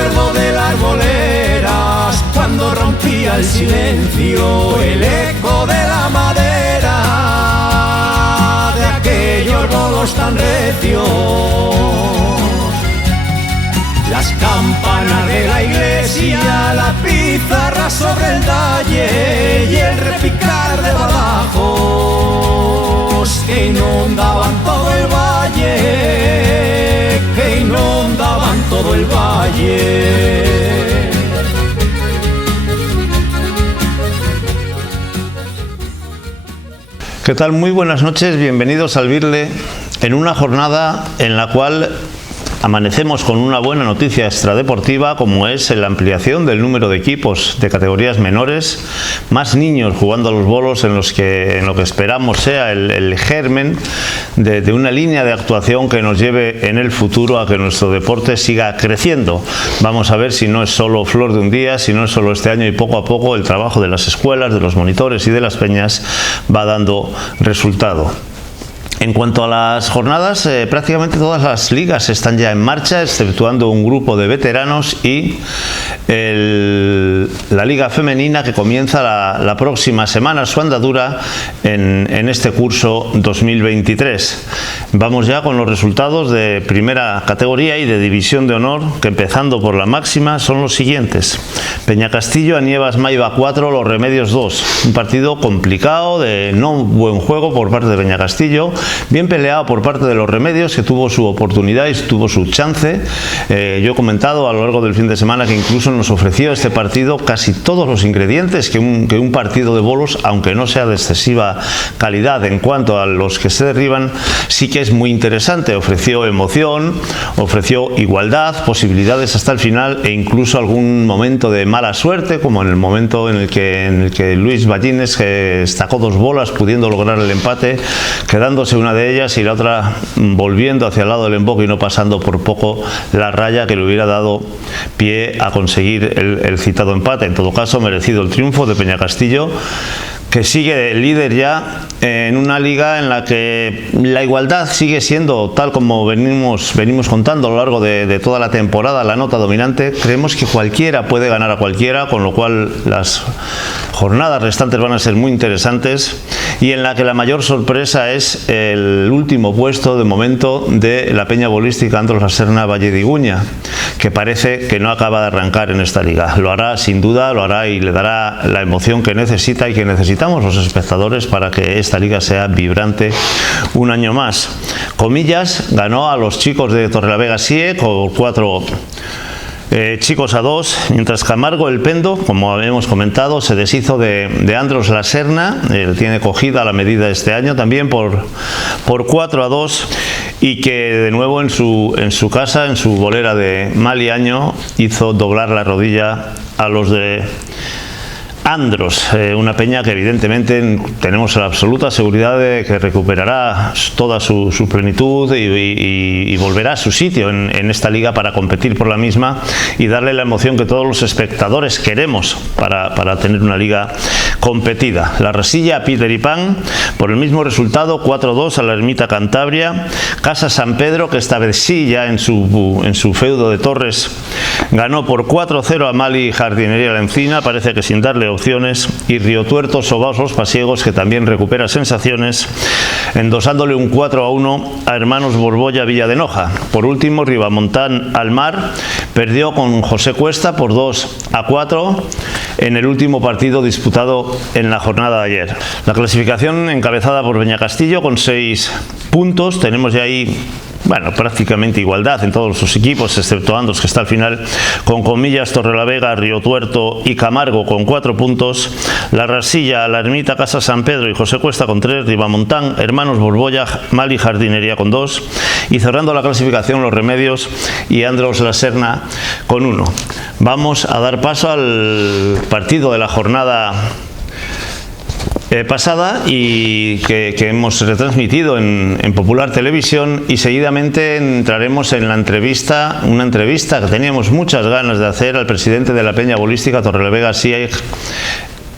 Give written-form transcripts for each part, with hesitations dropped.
acuerdo de las boleras cuando rompía el silencio el eco de la madera de aquellos bolos tan recios. Las campanas de la iglesia, la pizarra sobre el talle y el repicar de badajos que inundaban todo el valle, que inundaban todo el valle. ¿Qué tal? Muy buenas noches, bienvenidos al Birle en una jornada en la cual amanecemos con una buena noticia extradeportiva, como es la ampliación del número de equipos de categorías menores, más niños jugando a los bolos en lo que esperamos sea el germen de una línea de actuación que nos lleve en el futuro a que nuestro deporte siga creciendo. Vamos a ver si no es solo flor de un día, si no es solo este año, y poco a poco el trabajo de las escuelas, de los monitores y de las peñas va dando resultado. En cuanto a las jornadas, prácticamente todas las ligas están ya en marcha, exceptuando un grupo de veteranos y la liga femenina que comienza la próxima semana su andadura en este curso 2023. Vamos ya con los resultados de primera categoría y de división de honor, que empezando por la máxima son los siguientes. Peñacastillo, Anievas Maiva 4, Los Remedios 2. Un partido complicado, de no buen juego por parte de Peñacastillo. Bien peleado por parte de Los Remedios, que tuvo su oportunidad y tuvo su chance. Yo he comentado a lo largo del fin de semana que incluso nos ofreció este partido casi todos los ingredientes que un partido de bolos, aunque no sea de excesiva calidad en cuanto a los que se derriban, sí que es muy interesante. Ofreció emoción, ofreció igualdad, posibilidades hasta el final e incluso algún momento de mala suerte, como en el momento en el que Luis Ballines sacó dos bolas pudiendo lograr el empate, quedándose una de ellas y la otra volviendo hacia el lado del emboque y no pasando por poco la raya que le hubiera dado pie a conseguir el citado empate. En todo caso, merecido el triunfo de Peñacastillo, que sigue líder ya en una liga en la que la igualdad sigue siendo, tal como venimos contando a lo largo de toda la temporada, la nota dominante. Creemos que cualquiera puede ganar a cualquiera, con lo cual las jornadas restantes van a ser muy interesantes, y en la que la mayor sorpresa es el último puesto de momento de la Peña Bolística Andros La Serna Valle de Iguña, que parece que no acaba de arrancar en esta liga. Lo hará sin duda, lo hará y le dará la emoción que necesita y que necesitamos los espectadores para que esta liga sea vibrante un año más. Comillas ganó a los chicos de Torrelavega Sie con 4 chicos a 2, mientras Camargo el Pendo, como habíamos comentado, se deshizo de Andros La Serna. Tiene cogida la medida este año también por 4 a 2, y que de nuevo en su casa, en su bolera de Maliaño, hizo doblar la rodilla a los de Andros, una peña que evidentemente tenemos la absoluta seguridad de que recuperará toda su plenitud y volverá a su sitio en esta liga para competir por la misma y darle la emoción que todos los espectadores queremos para tener una liga competida. La Resilla, Peter y Pan, por el mismo resultado, 4-2 a la Ermita Cantabria. Casa San Pedro, que esta vez sí, ya en su feudo de Torres, ganó por 4-0 a Mali Jardinería La Encina, parece que sin darle opciones, y Río Tuerto Sobaos Los Pasiegos, que también recupera sensaciones, endosándole un 4-1 a Hermanos Borbolla Villa de Noja. Por último, Ribamontán Almar perdió con José Cuesta por 2-4 en el último partido disputado en la jornada de ayer. La clasificación encabezada por Peñacastillo con 6 puntos. Tenemos ya ahí prácticamente igualdad en todos sus equipos, excepto Andros, que está al final, con Comillas, Torrelavega, Río Tuerto y Camargo con 4 puntos. La Rasilla, La Ermita, Casa San Pedro y José Cuesta con 3, Ribamontán, Hermanos Borbolla, Mali Jardinería con 2, y cerrando la clasificación Los Remedios y Andros La Serna con 1. Vamos a dar paso al partido de la jornada pasada y que hemos retransmitido en Popular Televisión, y seguidamente entraremos en una entrevista que teníamos muchas ganas de hacer al presidente de la Peña Bolística Torrelavega Sie,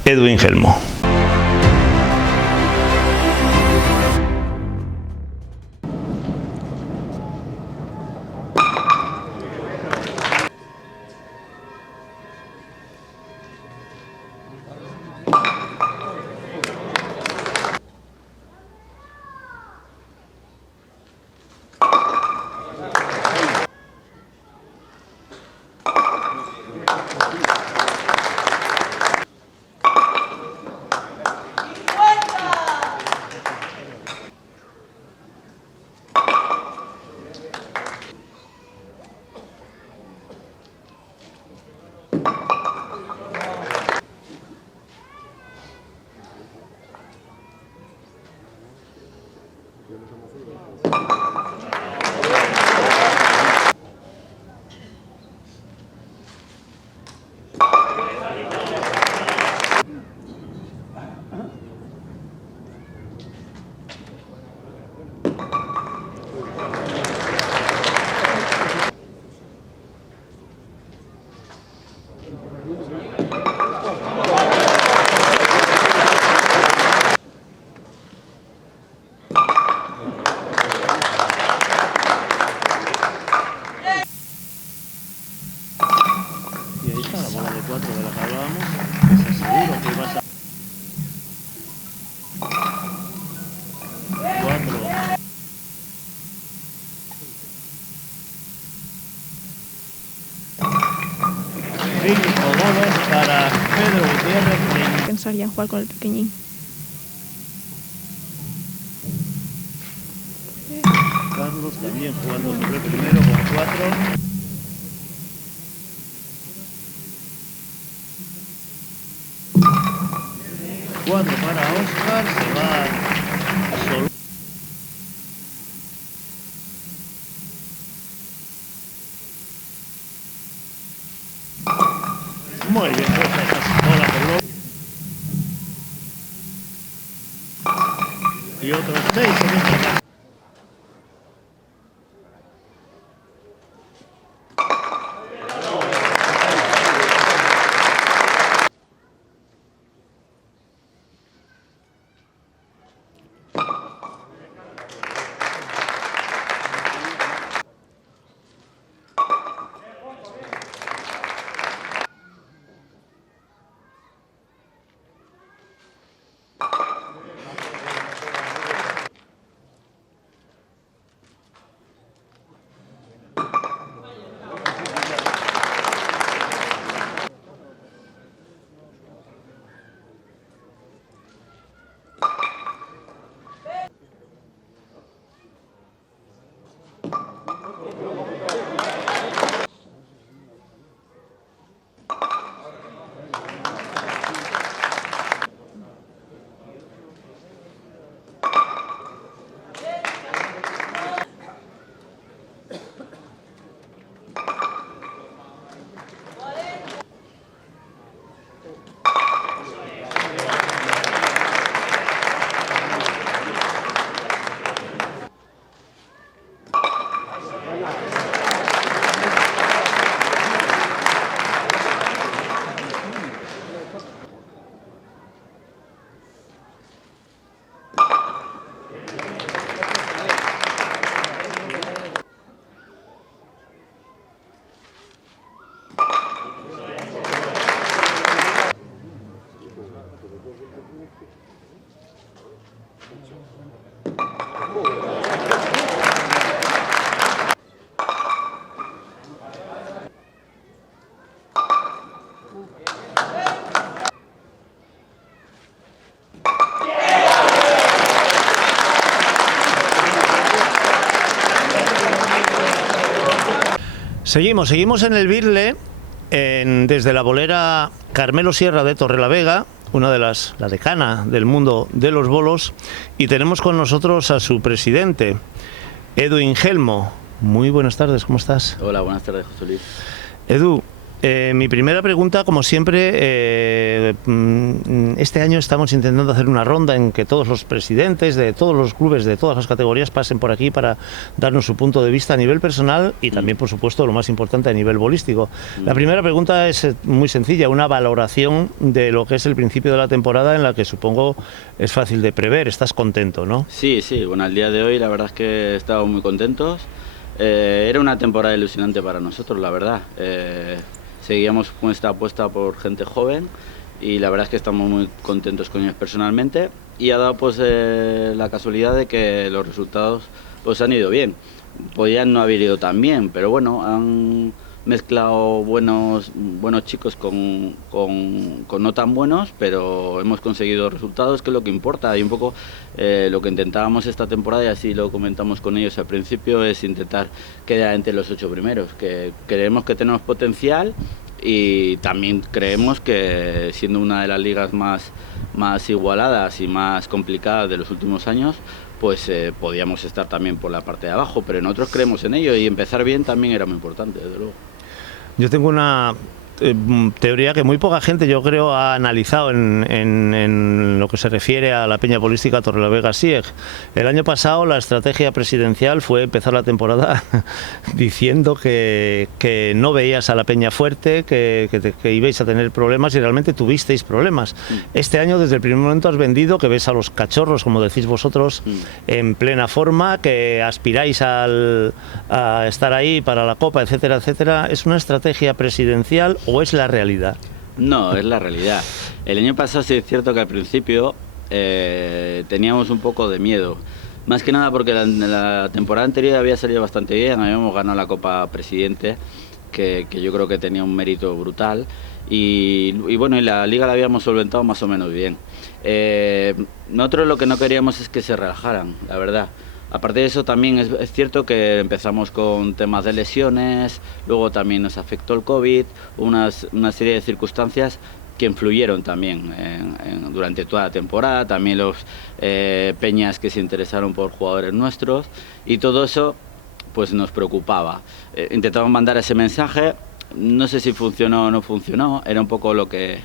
Edwin Gelmo. Para Pedro Gutiérrez. Pensaría en jugar con el pequeñín. Carlos también jugando sobre el primero con 4. Cuatro para Óscar, se va solo. Muy bien, bola por gol. Y otros 6 segundos. Seguimos en el Birle, desde la bolera Carmelo Sierra de Torrelavega, una de la decana del mundo de los bolos, y tenemos con nosotros a su presidente, Edu Ingelmo. Muy buenas tardes, ¿cómo estás? Hola, buenas tardes, José Luis. Edu, mi primera pregunta, como siempre, este año estamos intentando hacer una ronda en que todos los presidentes de todos los clubes, de todas las categorías, pasen por aquí para darnos su punto de vista a nivel personal y también, por supuesto, lo más importante, a nivel bolístico. La primera pregunta es muy sencilla, una valoración de lo que es el principio de la temporada, en la que supongo es fácil de prever. ¿Estás contento, no? Sí, bueno, al día de hoy la verdad es que estamos muy contentos. Era una temporada ilusionante para nosotros, la verdad. Seguíamos con esta apuesta por gente joven y la verdad es que estamos muy contentos con ellos personalmente, y ha dado pues la casualidad de que los resultados pues han ido bien. Podían no haber ido tan bien, pero bueno, han mezclado buenos chicos con no tan buenos, pero hemos conseguido resultados, que es lo que importa. Y un poco lo que intentábamos esta temporada, y así lo comentamos con ellos al principio, es intentar quedar entre los 8 primeros, que creemos que tenemos potencial, y también creemos que, siendo una de las ligas más igualadas y más complicadas de los últimos años, pues podíamos estar también por la parte de abajo, pero nosotros creemos en ello, y empezar bien también era muy importante, desde luego. Yo tengo una teoría que muy poca gente, yo creo, ha analizado en lo que se refiere a la peña bolística Torrelavega-Sieg. El año pasado la estrategia presidencial fue empezar la temporada diciendo que no veías a la peña fuerte, que ibais a tener problemas, y realmente tuvisteis problemas. Este año, desde el primer momento, has vendido que ves a los cachorros, como decís vosotros, en plena forma, que aspiráis a estar ahí para la Copa, etcétera, etcétera. ¿Es una estrategia presidencial o es la realidad? No, es la realidad. El año pasado sí es cierto que al principio teníamos un poco de miedo. Más que nada porque la temporada anterior había salido bastante bien, habíamos ganado la Copa Presidente, que yo creo que tenía un mérito brutal, y bueno, y la Liga la habíamos solventado más o menos bien. Nosotros lo que no queríamos es que se relajaran, la verdad. Aparte de eso, también es cierto que empezamos con temas de lesiones, luego también nos afectó el COVID, una serie de circunstancias que influyeron también durante toda la temporada, también los peñas que se interesaron por jugadores nuestros, y todo eso pues nos preocupaba. Intentamos mandar ese mensaje, no sé si funcionó o no funcionó, era un poco lo que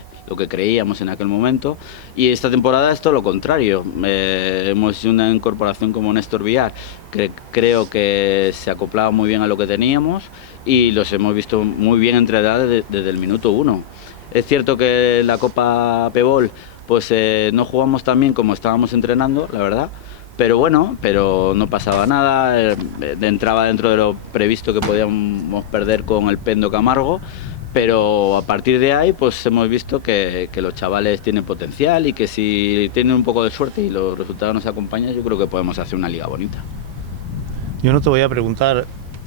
creíamos en aquel momento, y esta temporada es todo lo contrario. Hemos hecho una incorporación como Néstor Villar, que creo que se acoplaba muy bien a lo que teníamos, y los hemos visto muy bien entrenar desde el minuto 1. Es cierto que la Copa Pebol pues no jugamos tan bien como estábamos entrenando, la verdad, pero bueno, no pasaba nada, entraba dentro de lo previsto que podíamos perder con el Pendo Camargo. Pero a partir de ahí pues hemos visto que los chavales tienen potencial, y que si tienen un poco de suerte y los resultados nos acompañan, yo creo que podemos hacer una liga bonita. Yo no te voy a preguntar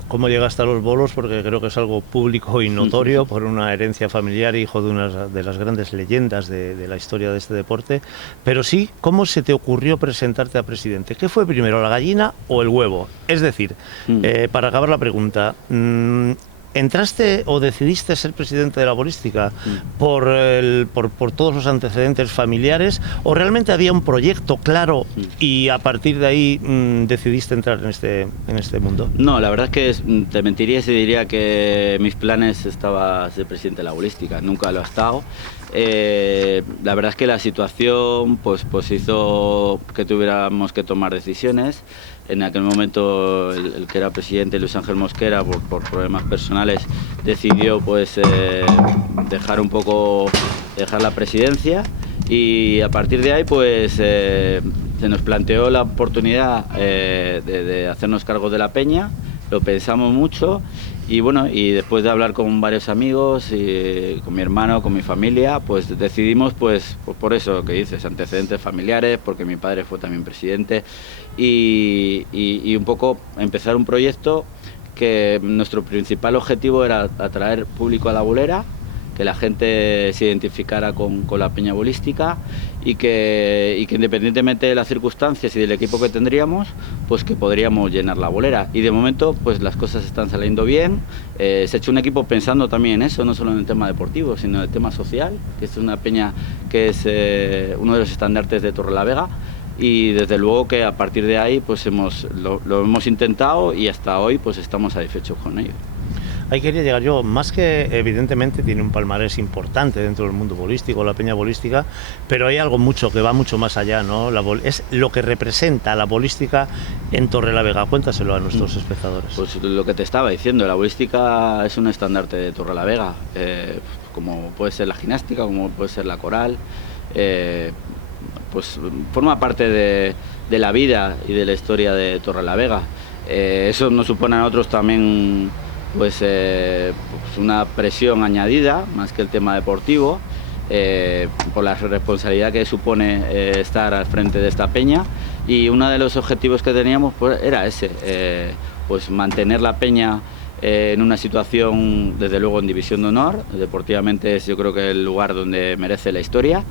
cómo llegaste a los bolos, porque creo que es algo público y notorio por una herencia familiar, hijo de una de las grandes leyendas de la historia de este deporte, pero sí, ¿cómo se te ocurrió presentarte a presidente? ¿Qué fue primero, la gallina o el huevo? Es decir, para acabar la pregunta, ¿entraste o decidiste ser presidente de la bolística por todos los antecedentes familiares, o realmente había un proyecto claro y a partir de ahí decidiste entrar en este mundo? No, la verdad es que te mentiría si diría que mis planes estaba ser presidente de la bolística, nunca lo he estado. La verdad es que la situación pues hizo que tuviéramos que tomar decisiones. En aquel momento el que era presidente, Luis Ángel Mosquera, por problemas personales, decidió pues dejar la presidencia, y a partir de ahí pues se nos planteó la oportunidad de hacernos cargo de la peña. Lo pensamos mucho, y bueno, y después de hablar con varios amigos, y con mi hermano, con mi familia, pues decidimos pues por eso que dices, antecedentes familiares, porque mi padre fue también presidente, y un poco empezar un proyecto que nuestro principal objetivo era atraer público a la bolera, que la gente se identificara con la peña bolística, y que independientemente de las circunstancias y del equipo que tendríamos, pues que podríamos llenar la bolera. Y de momento pues las cosas están saliendo bien. Se ha hecho un equipo pensando también en eso, no solo en el tema deportivo, sino en el tema social, que es una peña que es uno de los estandartes de Torrelavega, y desde luego que a partir de ahí pues lo hemos intentado, y hasta hoy pues estamos satisfechos con ello. Ahí quería llegar yo, más que evidentemente tiene un palmarés importante dentro del mundo bolístico, la peña bolística, pero hay algo que va mucho más allá, ¿no? Es lo que representa la bolística en Torrelavega. Cuéntaselo a nuestros espectadores. Pues lo que te estaba diciendo, la bolística es un estandarte de Torrelavega, como puede ser la gimnástica, como puede ser la coral, pues forma parte de la vida y de la historia de Torrelavega. Eso nos supone a nosotros también pues una presión añadida, más que el tema deportivo, por la responsabilidad que supone estar al frente de esta peña, y uno de los objetivos que teníamos pues era ese, pues mantener la peña en una situación, desde luego, en División de Honor. Deportivamente es, yo creo, que el lugar donde merece la historia.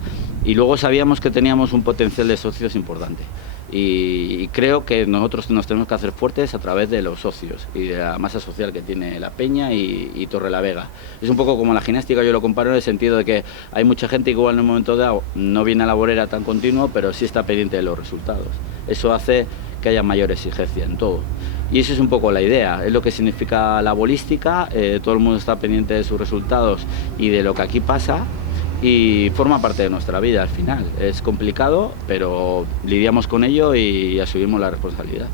Y luego sabíamos que teníamos un potencial de socios importante. Y creo que nosotros nos tenemos que hacer fuertes a través de los socios y de la masa social que tiene La Peña y Torrelavega. Es un poco como la gimnástica, yo lo comparo en el sentido de que hay mucha gente que igual en un momento dado no viene a la bolera tan continuo, pero sí está pendiente de los resultados. Eso hace que haya mayor exigencia en todo. Y eso es un poco la idea, es lo que significa la bolística. Todo el mundo está pendiente de sus resultados y de lo que aquí pasa, y forma parte de nuestra vida al final. Es complicado, pero lidiamos con ello y asumimos la responsabilidad.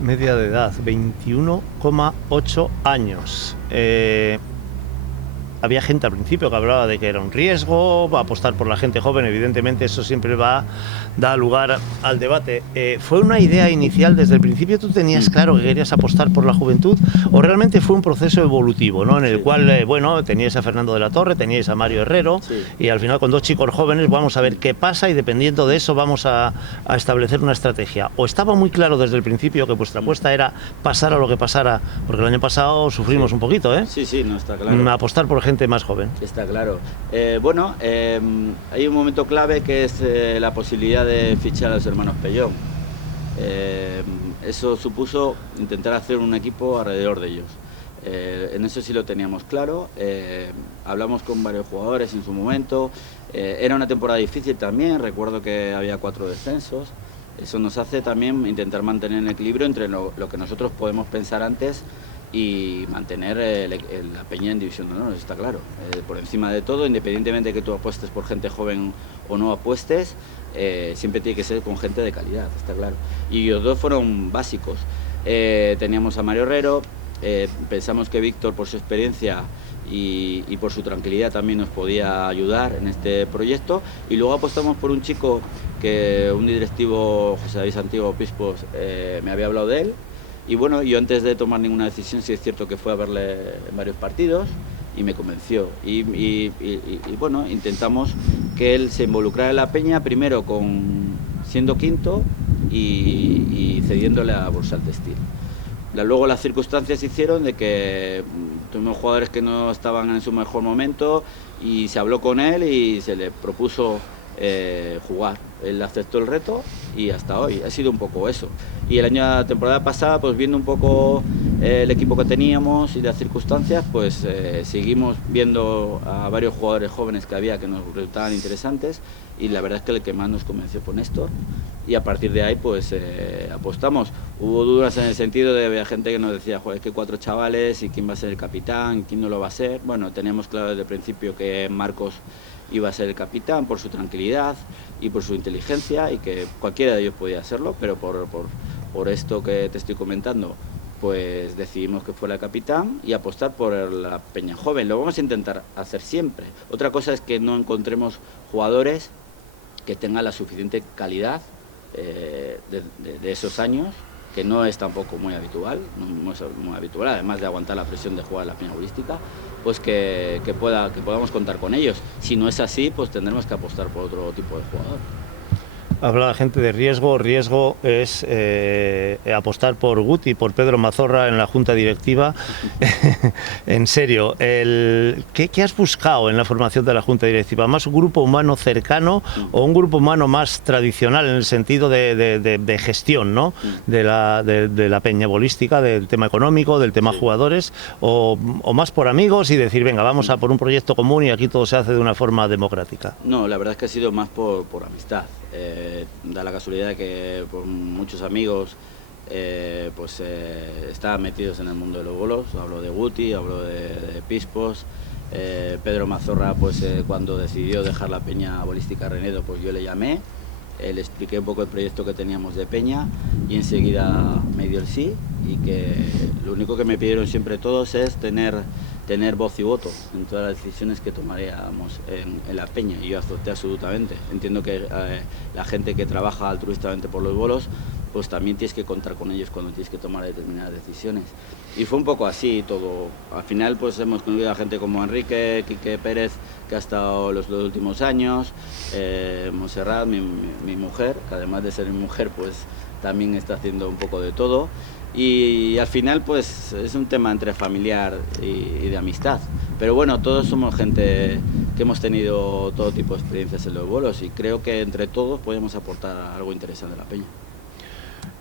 Media de edad, 21,8 años. Había gente al principio que hablaba de que era un riesgo, apostar por la gente joven, evidentemente eso siempre da lugar al debate. ¿Fue una idea inicial desde el principio? ¿Tú tenías claro que querías apostar por la juventud? ¿O realmente fue un proceso evolutivo, ¿no? En el cual, bueno, teníais a Fernando de la Torre, teníais a Mario Herrero, y al final con dos chicos jóvenes vamos a ver qué pasa y dependiendo de eso vamos a establecer una estrategia? ¿O estaba muy claro desde el principio que vuestra apuesta era pasar a lo que pasara? Porque el año pasado sufrimos un poquito, ¿eh? Sí, no está claro. Apostar por gente más joven. Está claro. Bueno, hay un momento clave que es la posibilidad de fichar a los hermanos Pellón. Eso supuso intentar hacer un equipo alrededor de ellos. En eso sí lo teníamos claro. Hablamos con varios jugadores en su momento. Era una temporada difícil también. Recuerdo que había 4 descensos. Eso nos hace también intentar mantener el equilibrio entre lo que nosotros podemos pensar antes y mantener la Peña en División de Honor, está claro. Por encima de todo, independientemente de que tú apuestes por gente joven o no apuestes, siempre tiene que ser con gente de calidad, está claro. Y los dos fueron básicos. Teníamos a Mario Herrero, pensamos que Víctor, por su experiencia y por su tranquilidad, también nos podía ayudar en este proyecto. Y luego apostamos por un chico que un directivo, José David Santiago Pispos, me había hablado de él. Y bueno, yo antes de tomar ninguna decisión, sí es cierto que fue a verle en varios partidos y me convenció. Y bueno, intentamos que él se involucrara en la Peña, primero siendo quinto y cediéndole a Borsal Textil. Luego las circunstancias hicieron de que tuvimos jugadores que no estaban en su mejor momento y se habló con él y se le propuso jugar. Él aceptó el reto y hasta hoy ha sido un poco eso. Y la temporada pasada, pues viendo un poco el equipo que teníamos y las circunstancias, pues seguimos viendo a varios jugadores jóvenes que había que nos resultaban interesantes, y la verdad es que el que más nos convenció fue Néstor, y a partir de ahí pues apostamos. Hubo dudas en el sentido de había gente que nos decía, joder, es que 4 chavales y quién va a ser el capitán, quién no lo va a ser. Bueno, teníamos claro desde el principio que Marcos iba a ser el capitán por su tranquilidad y por su inteligencia, y que cualquiera de ellos podía hacerlo, pero por esto que te estoy comentando, pues decidimos que fuera el capitán y apostar por la Peña joven. Lo vamos a intentar hacer siempre. Otra cosa es que no encontremos jugadores que tengan la suficiente calidad de esos años, que no es tampoco muy habitual, además de aguantar la presión de jugar la Peña bolística, pues que podamos contar con ellos. Si no es así, pues tendremos que apostar por otro tipo de jugador. Habla la gente de riesgo. Riesgo es apostar por Guti, por Pedro Mazorra en la junta directiva. En serio, ¿qué has buscado en la formación de la junta directiva? ¿Más un grupo humano cercano o un grupo humano más tradicional en el sentido de gestión, ¿no? de la peña bolística, del tema económico, del tema jugadores, o más por amigos y decir, venga, vamos a por un proyecto común y aquí todo se hace de una forma democrática? No, la verdad es que ha sido más por amistad. Da la casualidad de que por muchos amigos estaban metidos en el mundo de los bolos. Hablo de Guti, hablo de Pispos. Pedro Mazorra, pues cuando decidió dejar la Peña Bolística Renedo, pues yo le llamé, le expliqué un poco el proyecto que teníamos de Peña y enseguida me dio el sí, y que lo único que me pidieron siempre todos es tener voz y voto en todas las decisiones que tomaríamos en la Peña, y yo acepté absolutamente. Entiendo que la gente que trabaja altruistamente por los bolos, pues también tienes que contar con ellos cuando tienes que tomar determinadas decisiones. Y fue un poco así todo. Al final pues hemos conocido a gente como Enrique, Quique Pérez, que ha estado los últimos años, Montserrat, mi mujer, que además de ser mi mujer, pues también está haciendo un poco de todo. y al final pues es un tema entre familiar y de amistad. Pero bueno, todos somos gente que hemos tenido todo tipo de experiencias en los bolos y creo que entre todos podemos aportar algo interesante a la peña.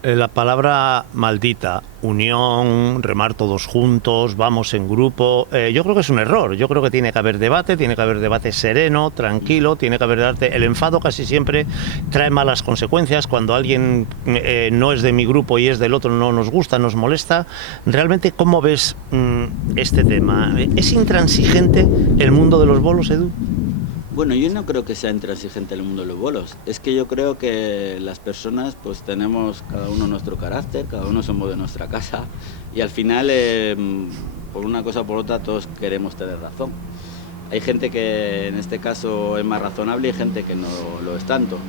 La palabra maldita, unión, remar todos juntos, vamos en grupo, yo creo que es un error. Yo creo que tiene que haber debate sereno, tranquilo, tiene que haber debate. El enfado casi siempre trae malas consecuencias. Cuando alguien no es de mi grupo y es del otro, no nos gusta, nos molesta. Realmente, ¿cómo ves este tema? ¿Es intransigente el mundo de los bolos, Edu? Bueno, yo no creo que sea intransigente el mundo de los bolos. Es que yo creo que las personas pues tenemos cada uno nuestro carácter, cada uno somos de nuestra casa y al final, por una cosa o por otra, todos queremos tener razón. Hay gente que en este caso es más razonable y hay gente que no lo es tanto.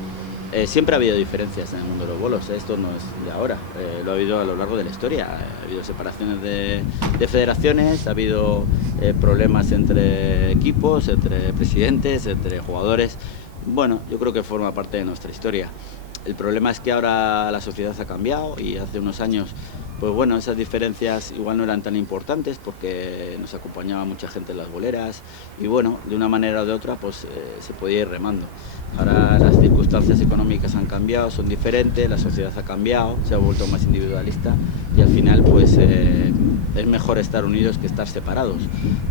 Siempre ha habido diferencias en el mundo de los bolos, esto no es de ahora, lo ha habido a lo largo de la historia. Ha habido separaciones de federaciones, ha habido problemas entre equipos, entre presidentes, entre jugadores. Bueno, yo creo que forma parte de nuestra historia. El problema es que ahora la sociedad ha cambiado y hace unos años, pues bueno, esas diferencias igual no eran tan importantes porque nos acompañaba mucha gente en las boleras y bueno, de una manera o de otra pues se podía ir remando. Ahora las circunstancias económicas han cambiado, son diferentes, la sociedad ha cambiado, se ha vuelto más individualista y al final pues es mejor estar unidos que estar separados.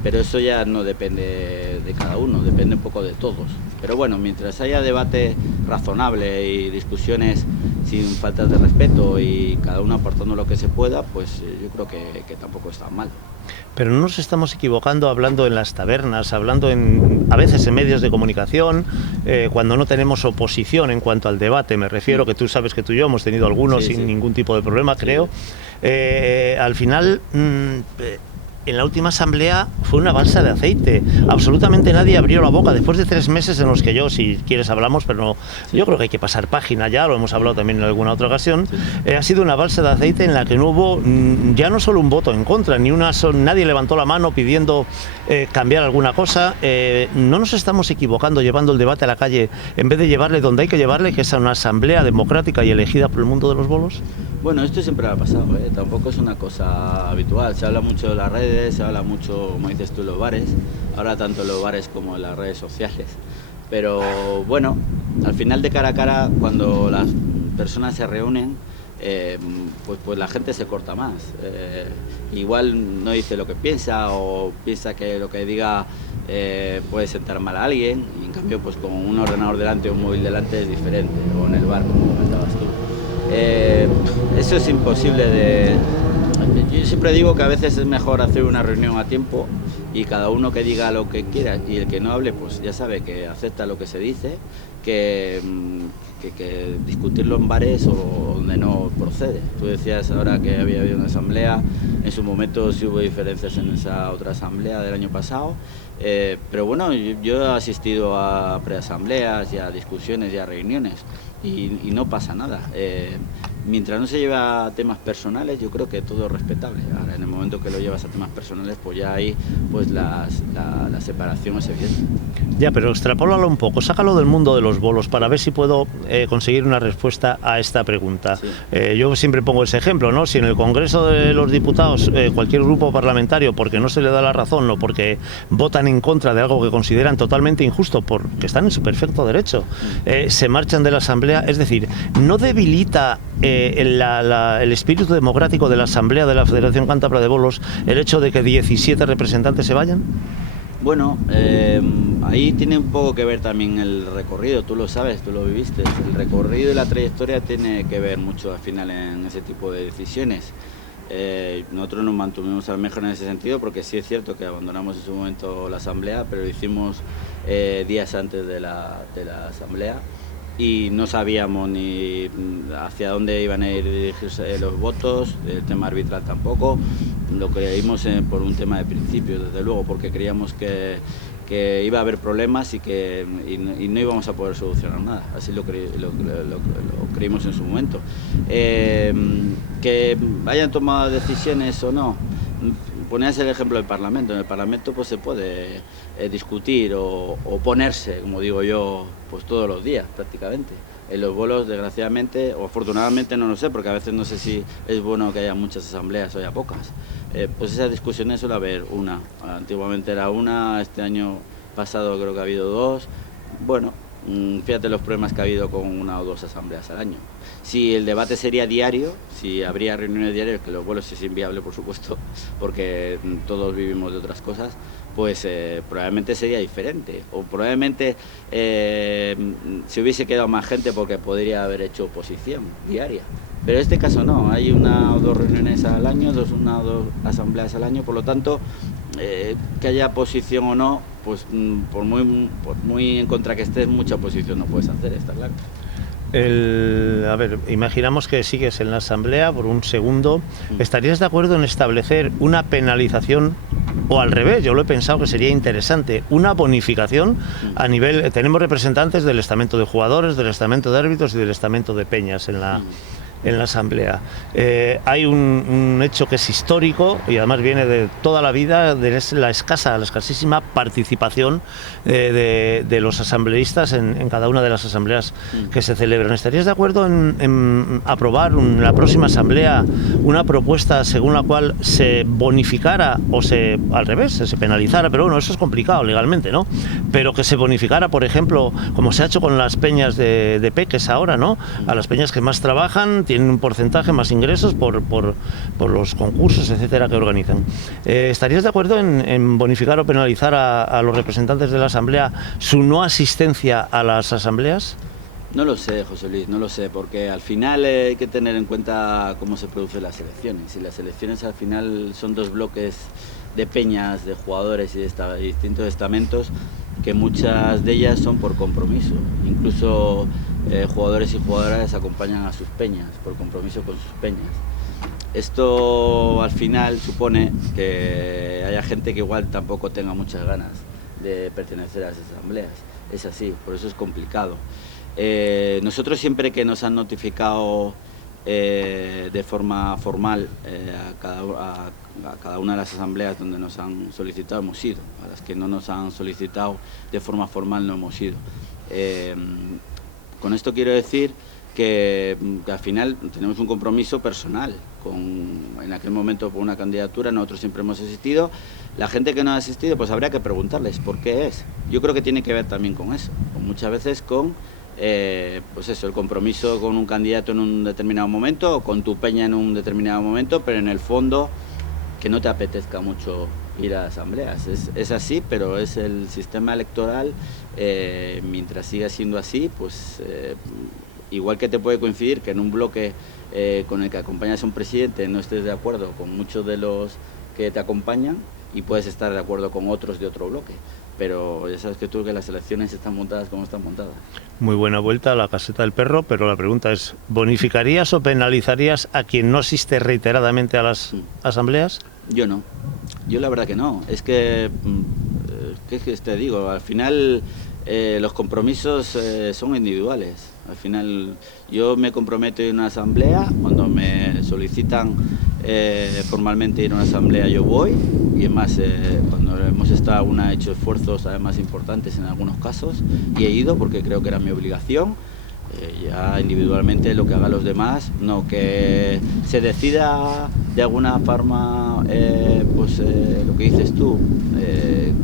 Pero eso ya no depende de cada uno, depende un poco de todos. Pero bueno, mientras haya debate razonable y discusiones sin faltas de respeto y cada uno aportando lo que se pueda, pues yo creo que tampoco está mal. Pero no nos estamos equivocando hablando en las tabernas, hablando a veces en medios de comunicación, cuando no tenemos oposición en cuanto al debate. Me refiero que tú sabes que tú y yo hemos tenido algunos sin ningún tipo de problema, creo. Al final, en la última asamblea fue una balsa de aceite. Absolutamente nadie abrió la boca después de 3 meses en los que yo, si quieres hablamos, pero no, yo creo que hay que pasar página ya, lo hemos hablado también en alguna otra ocasión. Ha sido una balsa de aceite en la que no hubo ya no solo un voto en contra, nadie levantó la mano pidiendo cambiar alguna cosa. No nos estamos equivocando llevando el debate a la calle en vez de llevarle donde hay que llevarle, que es a una asamblea democrática y elegida por el mundo de los bolos. Bueno, esto siempre ha pasado, tampoco es una cosa habitual. Se habla mucho de las redes, se habla mucho, como dices tú, en los bares, ahora tanto en los bares como en las redes sociales. Pero bueno, al final de cara a cara, cuando las personas se reúnen, pues la gente se corta más. Igual no dice lo que piensa o piensa que lo que diga puede sentar mal a alguien, y en cambio pues con un ordenador delante o un móvil delante es diferente, o en el bar como comentabas tú. Eso es imposible de... Yo siempre digo que a veces es mejor hacer una reunión a tiempo y cada uno que diga lo que quiera, y el que no hable pues ya sabe que acepta lo que se dice, que discutirlo en bares o donde no procede. Tú decías ahora que había habido una asamblea, en su momento sí hubo diferencias en esa otra asamblea del año pasado, pero bueno, yo he asistido a preasambleas y a discusiones y a reuniones y no pasa nada. Mientras no se lleva a temas personales, yo creo que todo es respetable. Ahora, en el momento que lo llevas a temas personales, pues ya ahí pues la separación es evidente. Ya, pero extrapólalo un poco, sácalo del mundo de los bolos para ver si puedo conseguir una respuesta a esta pregunta. Sí. Yo siempre pongo ese ejemplo, ¿no? Si en el Congreso de los Diputados cualquier grupo parlamentario, porque no se le da la razón o porque votan en contra de algo que consideran totalmente injusto, porque están en su perfecto derecho, se marchan de la Asamblea, es decir, no debilita el espíritu democrático de la Asamblea de la Federación Cántabra de Bolos el hecho de que 17 representantes se vayan. Bueno, ahí tiene un poco que ver también el recorrido, tú lo sabes, tú lo viviste. El recorrido y la trayectoria tiene que ver mucho al final en ese tipo de decisiones. Nosotros nos mantuvimos al mejor en ese sentido, porque sí es cierto que abandonamos en su momento la asamblea, pero lo hicimos días antes de la asamblea y no sabíamos ni hacia dónde iban a ir dirigirse los votos, el tema arbitral tampoco. Lo creímos por un tema de principios, desde luego, porque creíamos que iba a haber problemas y no íbamos a poder solucionar nada. Así lo creímos en su momento. Que hayan tomado decisiones o no, ponías el ejemplo del Parlamento. En el Parlamento pues se puede discutir o oponerse, como digo yo, pues todos los días prácticamente. En los bolos, desgraciadamente, o afortunadamente, no lo sé, porque a veces no sé si es bueno que haya muchas asambleas o haya pocas. Pues esas discusiones suele haber una. Antiguamente era una, este año pasado creo que ha habido dos. Bueno, fíjate los problemas que ha habido con una o dos asambleas al año. Si el debate sería diario, si habría reuniones diarias, que los vuelos es inviable, por supuesto, porque todos vivimos de otras cosas, pues probablemente sería diferente. O probablemente se hubiese quedado más gente porque podría haber hecho oposición diaria. Pero en este caso no, hay una o dos reuniones al año, una o dos asambleas al año, por lo tanto, que haya oposición o no, pues por muy en contra que estés, mucha oposición no puedes hacer, está claro. A ver, imaginamos que sigues en la asamblea por un segundo. ¿Estarías de acuerdo en establecer una penalización o al revés? Yo lo he pensado que sería interesante, una bonificación a nivel... Tenemos representantes del estamento de jugadores, del estamento de árbitros y del estamento de peñas en la asamblea. Hay un hecho que es histórico y además viene de toda la vida, de la escasísima participación de los asambleístas en cada una de las asambleas que se celebran. ¿Estarías de acuerdo en aprobar en la próxima asamblea una propuesta según la cual se bonificara o al revés, se penalizara? Pero bueno, eso es complicado legalmente, ¿no? Pero que se bonificara, por ejemplo, como se ha hecho con las peñas de peques ahora, ¿no? A las peñas que más trabajan tienen un porcentaje más ingresos por los concursos, etcétera, que organizan. ¿Estarías de acuerdo en bonificar o penalizar a los representantes de la asamblea su no asistencia a las asambleas? No lo sé, José Luis, no lo sé, porque al final hay que tener en cuenta cómo se producen las elecciones. Y las elecciones al final son dos bloques de peñas, de jugadores y de distintos estamentos, que muchas de ellas son por compromiso. Incluso jugadores y jugadoras acompañan a sus peñas, por compromiso con sus peñas. Esto al final supone que haya gente que igual tampoco tenga muchas ganas de pertenecer a esas asambleas. Es así, por eso es complicado. Nosotros siempre que nos han notificado de forma formal a cada una de las asambleas donde nos han solicitado hemos ido, a las que no nos han solicitado de forma formal no hemos ido. Con esto quiero decir que al final tenemos un compromiso personal en aquel momento por una candidatura. Nosotros siempre hemos asistido. La gente que no ha asistido, pues habría que preguntarles por qué es. Yo creo que tiene que ver también con eso, muchas veces con pues eso, el compromiso con un candidato en un determinado momento o con tu peña en un determinado momento, pero en el fondo que no te apetezca mucho ir a asambleas. Es así, pero es el sistema electoral. Mientras siga siendo así, pues igual que te puede coincidir que en un bloque con el que acompañas a un presidente no estés de acuerdo con muchos de los que te acompañan, y puedes estar de acuerdo con otros de otro bloque. Pero ya sabes que las elecciones están montadas como están montadas. Muy buena vuelta a la caseta del perro, pero la pregunta es, ¿bonificarías o penalizarías a quien no asiste reiteradamente a las asambleas? Yo no, yo la verdad que no. Es que, ¿qué te digo? Al final los compromisos son individuales. Al final yo me comprometo en una asamblea, cuando me solicitan formalmente ir a una asamblea yo voy, y además cuando hemos estado he hecho esfuerzos además importantes en algunos casos y he ido porque creo que era mi obligación. Ya individualmente lo que hagan los demás, no que se decida de alguna forma lo que dices tú,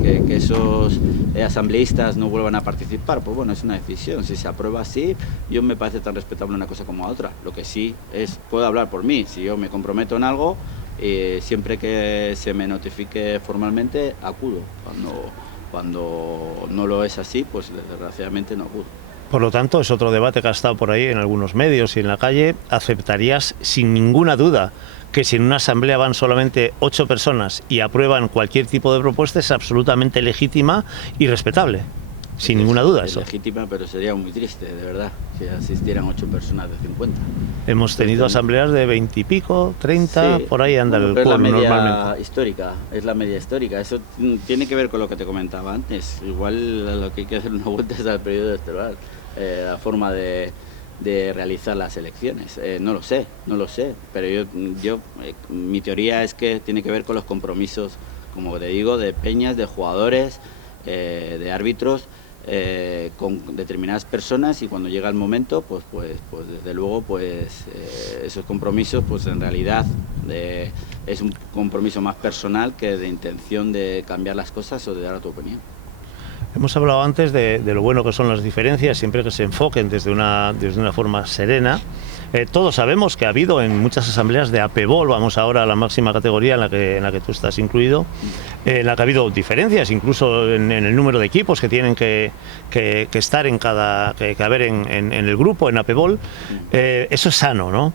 que esos asambleístas no vuelvan a participar. Pues bueno, es una decisión. Si se aprueba así, yo me parece tan respetable una cosa como otra. Lo que sí es, puedo hablar por mí, si yo me comprometo en algo, siempre que se me notifique formalmente acudo. Cuando no lo es así, pues desgraciadamente no acudo. Por lo tanto, es otro debate que ha estado por ahí en algunos medios y en la calle. ¿Aceptarías sin ninguna duda que si en una asamblea van solamente 8 personas y aprueban cualquier tipo de propuesta es absolutamente legítima y respetable? Sin ninguna duda eso. Es legítima, pero sería muy triste, de verdad, si asistieran 8 personas de 50. Hemos tenido asambleas de 20 y pico, 30, sí, por ahí anda el pueblo normalmente. Es la media histórica. Eso tiene que ver con lo que te comentaba antes. Igual lo que hay que hacer una vuelta es al periodo electoral. La forma de de realizar las elecciones. No lo sé, pero mi teoría es que tiene que ver con los compromisos, como te digo, de peñas, de jugadores, de árbitros, con determinadas personas, y cuando llega el momento, pues desde luego, esos compromisos, pues en realidad es un compromiso más personal que de intención de cambiar las cosas o de dar tu opinión. Hemos hablado antes de lo bueno que son las diferencias, siempre que se enfoquen desde una forma serena. Todos sabemos que ha habido en muchas asambleas de APEBOL, vamos ahora a la máxima categoría en la que tú estás incluido, en la que ha habido diferencias, incluso en el número de equipos que tienen que estar que haber en el grupo, en APEBOL. Eso es sano, ¿no?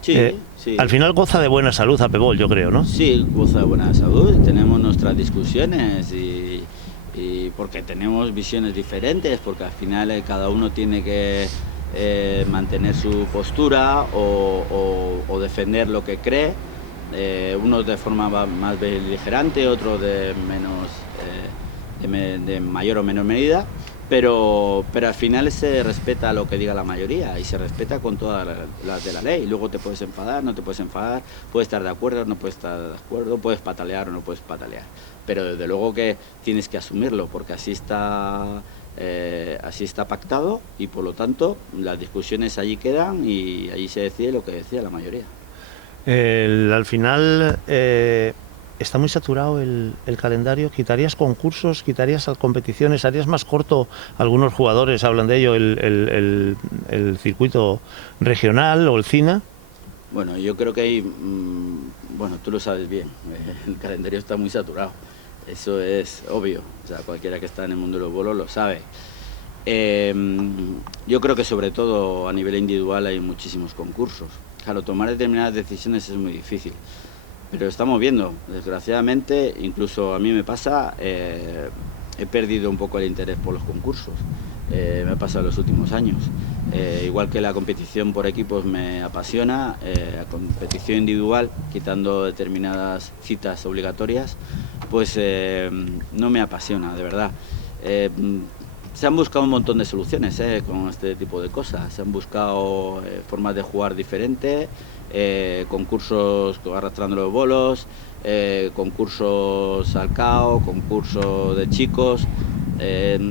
Sí, sí. Al final goza de buena salud APEBOL, yo creo, ¿no? Sí, goza de buena salud, tenemos nuestras discusiones y porque tenemos visiones diferentes, porque al final cada uno tiene que mantener su postura o defender lo que cree, unos de forma más beligerante, otros de mayor o menor medida, pero al final se respeta lo que diga la mayoría y se respeta con todas las de la ley. Luego te puedes enfadar, no te puedes enfadar, puedes estar de acuerdo, no puedes estar de acuerdo, puedes patalear o no puedes patalear, pero desde luego que tienes que asumirlo, porque así está pactado, y por lo tanto las discusiones allí quedan y allí se decide lo que decía la mayoría. Al final está muy saturado el calendario. ¿Quitarías concursos, quitarías competiciones, harías más corto? Algunos jugadores hablan de ello, el circuito regional o el CINA. Bueno, yo creo que hay, bueno, tú lo sabes bien, el calendario está muy saturado, eso es obvio, o sea, cualquiera que está en el mundo de los bolos lo sabe. Yo creo que sobre todo a nivel individual hay muchísimos concursos. Claro, tomar determinadas decisiones es muy difícil, pero estamos viendo, desgraciadamente, incluso a mí me pasa, he perdido un poco el interés por los concursos, me ha pasado en los últimos años. Igual que la competición por equipos me apasiona, la competición individual, quitando determinadas citas obligatorias, pues no me apasiona, de verdad. Se han buscado un montón de soluciones con este tipo de cosas, se han buscado formas de jugar diferentes, concursos arrastrando los bolos, concursos al cao, concursos de chicos.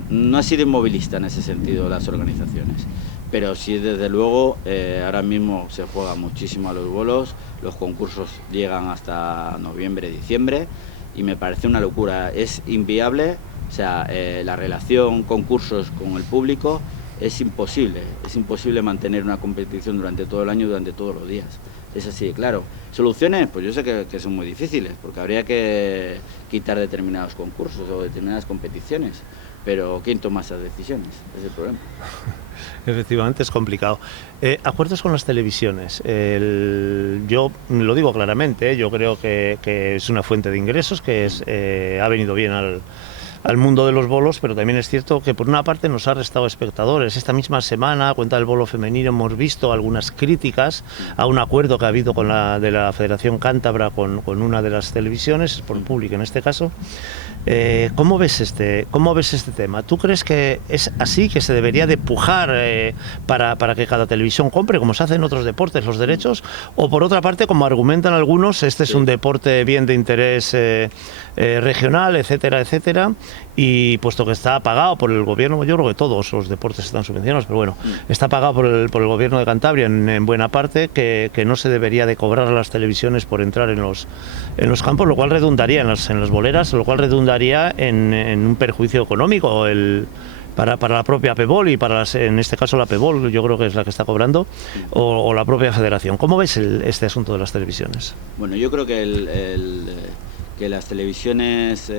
No ha sido inmovilista en ese sentido las organizaciones, pero sí, desde luego, ahora mismo se juega muchísimo a los bolos, los concursos llegan hasta noviembre, diciembre, y me parece una locura, es inviable. O sea, la relación concursos con el público es imposible mantener una competición durante todo el año, durante todos los días. Es así, claro. Soluciones, pues yo sé que son muy difíciles, porque habría que quitar determinados concursos o determinadas competiciones, pero ¿quién toma esas decisiones? Ese es el problema. Efectivamente, es complicado. Acuerdos con las televisiones. Yo lo digo claramente, yo creo que es una fuente de ingresos, que ha venido bien al mundo de los bolos, pero también es cierto que por una parte nos ha restado espectadores. Esta misma semana, a cuenta del bolo femenino, hemos visto algunas críticas a un acuerdo que ha habido de la Federación Cántabra con una de las televisiones, por público en este caso. ¿Cómo ves este tema? ¿Tú crees que es así, que se debería de pujar para que cada televisión compre, como se hace en otros deportes, los derechos? O por otra parte, como argumentan algunos, este es un deporte bien de interés regional, etcétera, etcétera, y puesto que está pagado por el gobierno, yo creo que todos los deportes están subvencionados, pero bueno, está pagado por el gobierno de Cantabria en buena parte, que no se debería de cobrar a las televisiones por entrar en los campos, lo cual redundaría en las boleras, lo cual redundaría en un perjuicio económico para la propia APEBOL y en este caso la APEBOL, yo creo que es la que está cobrando, o la propia federación. ¿Cómo ves este asunto de las televisiones? Bueno, yo creo que que las televisiones